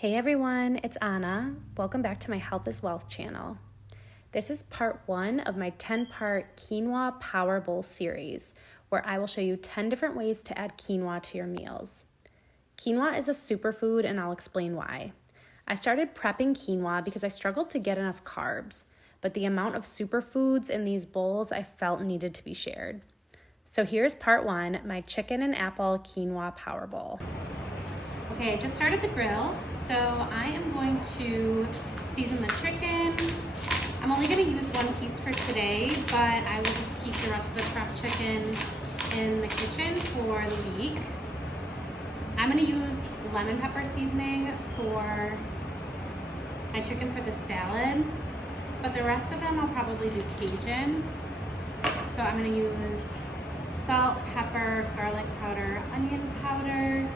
Hey everyone, it's Anna. Welcome back to my Health is Wealth channel. This is part 1 of my 10-part Quinoa Power Bowl series, where I will show you 10 different ways to add quinoa to your meals. Quinoa is a superfood and I'll explain why. I started prepping quinoa because I struggled to get enough carbs, but the amount of superfoods in these bowls I felt needed to be shared. So here's part 1, my chicken and apple quinoa power bowl. Okay, I just started the grill, so I am going to season the chicken. I'm only going to use one piece for today, but I will just keep the rest of the prep chicken in the kitchen for the week. I'm going to use lemon pepper seasoning for my chicken for the salad, but the rest of them I'll probably do Cajun. So I'm going to use salt, pepper, garlic powder, onion powder.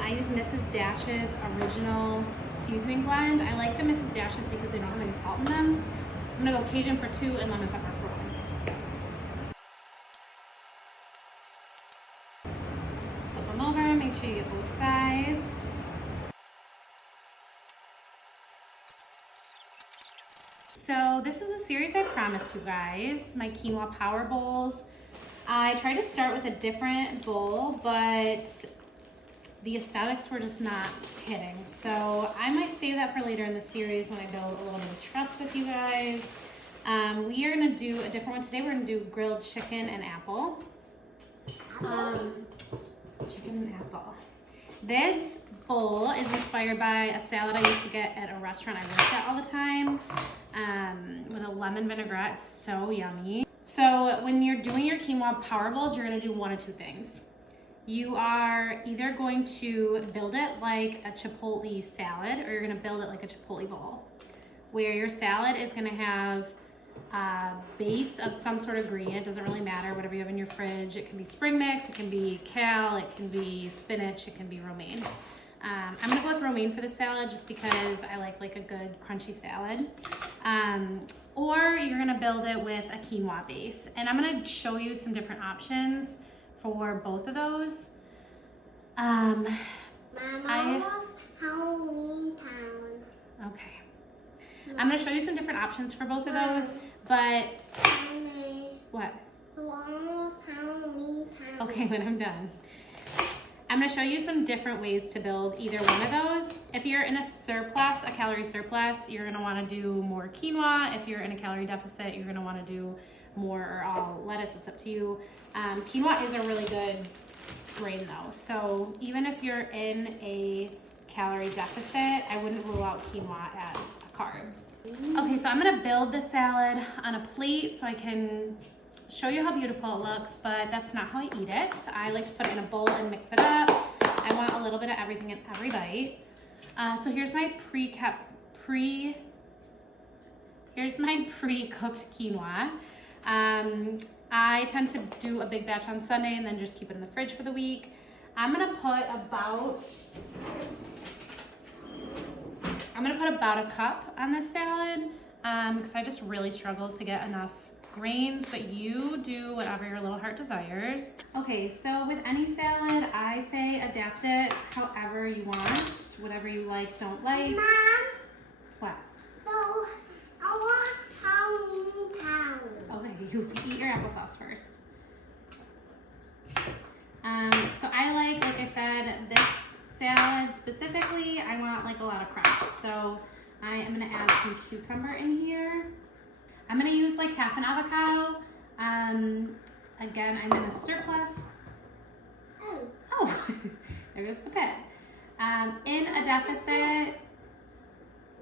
I use Mrs. Dash's original seasoning blend. I like the Mrs. Dash's because they don't have any salt in them. I'm gonna go Cajun for 2 and lemon pepper for 1. Flip them over, make sure you get both sides. So this is a series I promised you guys, my quinoa power bowls. I tried to start with a different bowl, but the aesthetics were just not hitting. So I might save that for later in the series when I build a little bit of trust with you guys. We are gonna do a different one today. We're gonna do grilled chicken and apple. Chicken and apple. This bowl is inspired by a salad I used to get at a restaurant I worked at all the time with a lemon vinaigrette. It's so yummy. So when you're doing your quinoa power bowls, you're gonna do one of two things. You are either going to build it like a chipotle salad, or you're gonna build it like a chipotle bowl, where your salad is gonna have a base of some sort of green. It doesn't really matter, whatever you have in your fridge. It can be spring mix, it can be kale, it can be spinach, it can be romaine. I'm gonna go with romaine for the salad just because I like a good crunchy salad. Or you're gonna build it with a quinoa base. And I'm gonna show you some different options for both of those. Mama was Halloween town. Okay. I'm gonna show you some different options for both of those, but Mommy, what? the one was Halloween town. Okay, when I'm done. I'm gonna show you some different ways to build either one of those. If you're in a surplus, a calorie surplus, you're gonna wanna do more quinoa. If you're in a calorie deficit, you're gonna wanna do more or all lettuce, it's up to you. Quinoa is a really good grain though. So even if you're in a calorie deficit, I wouldn't rule out quinoa as a carb. Okay, so I'm gonna build the salad on a plate so I can show you how beautiful it looks, but that's not how I eat it. I like to put it in a bowl and mix it up. I want a little bit of everything in every bite. So here's my pre-cooked quinoa. I tend to do a big batch on Sunday and then just keep it in the fridge for the week. I'm gonna put about a cup on this salad because I just really struggle to get enough grains, but you do whatever your little heart desires. Okay, so with any salad, I say adapt it however you want, whatever you like, don't like. Mom, What? so I want Halloween town. Okay, you eat your applesauce first. So I like I said, this salad specifically, I want like a lot of crunch. So I am gonna add some cucumber in here. I'm gonna use like half an avocado. Again, I'm in a surplus. Oh, there goes the pit. In a deficit,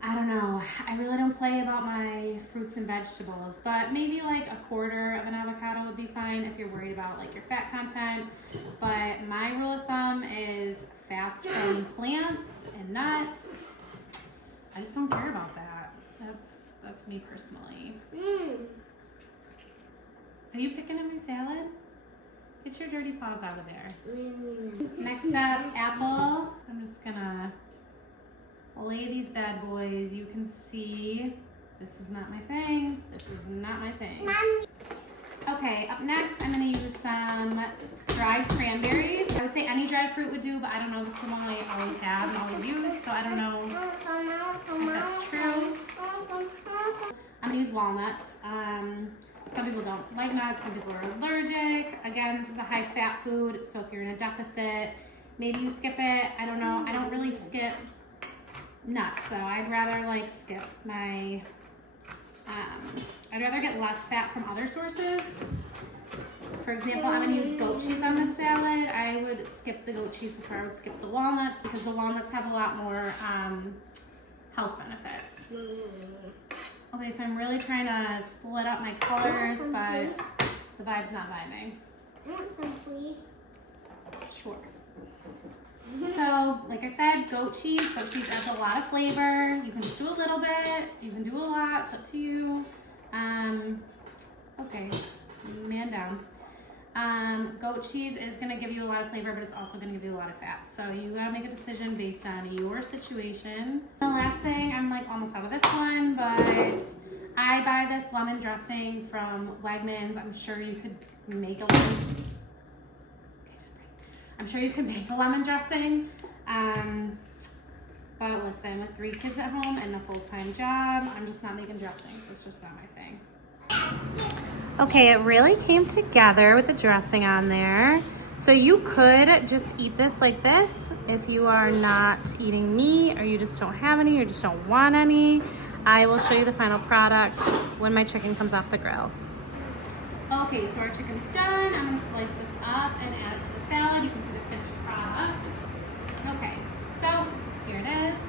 I don't know, I really don't play about my fruits and vegetables, but maybe like a quarter of an avocado would be fine if you're worried about like your fat content. But my rule of thumb is fats from plants and nuts. I just don't care about that. That's me personally. Are you picking at my salad? Get your dirty paws out of there. Next up, apple. I'm just gonna lay these bad boys. You can see this is not my thing. This is not my thing. Okay, up next, I'm gonna use some dried cranberries. I would say any dried fruit would do, but I don't know, this is the one I always have and always use. I don't know if that's true. I'm gonna use walnuts. Some people don't like nuts, some people are allergic. Again, this is a high fat food, so if you're in a deficit, maybe you skip it. I don't know. I don't really skip nuts though. I'd rather like skip my, I'd rather get less fat from other sources. For example, I'm gonna use goat cheese on this salad. I would skip the goat cheese before I would skip the walnuts because the walnuts have a lot more health benefits. Okay, so I'm really trying to split up my colors, but the vibe's not vibing. Please. Sure. So, like I said, goat cheese adds a lot of flavor. You can just do a little bit, you can do a lot, it's up to you. Okay, man down. Goat cheese is gonna give you a lot of flavor, but it's also gonna give you a lot of fat. So you gotta make a decision based on your situation. The last thing, I'm like almost out of this one, but I buy this lemon dressing from Wegmans. I'm sure you could make a lemon dressing. But listen, with 3 kids at home and a full-time job, I'm just not making dressings. It's just not my thing. Okay, it really came together with the dressing on there. So you could just eat this like this if you are not eating meat or you just don't have any or just don't want any. I will show you the final product when my chicken comes off the grill. Okay, so our chicken's done. I'm gonna slice this up and add it to the salad. You can see the finished product. Okay, so here it is.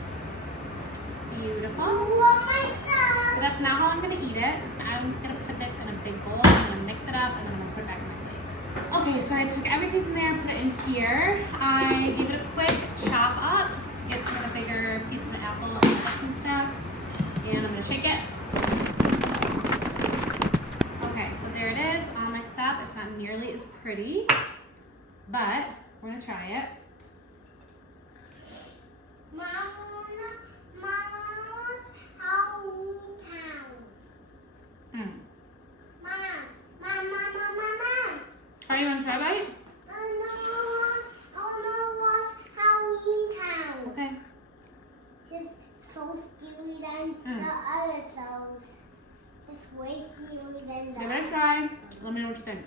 Beautiful. Oh my God. But that's not how I'm gonna eat it. I'm gonna put this in a big bowl. I'm gonna mix it up and then I'm gonna put it back in my plate. Okay, so I took everything from there and put it in here. I gave it a quick chop up just to get some of the bigger piece of apple and nuts and stuff. And I'm gonna shake it. Okay, so there it is, all mixed up. It's not nearly as pretty, but we're gonna try it. Are you gonna try bite? Okay. Just so scary than the other shows. It's way scary than Give that. it a try. Let me know what you think.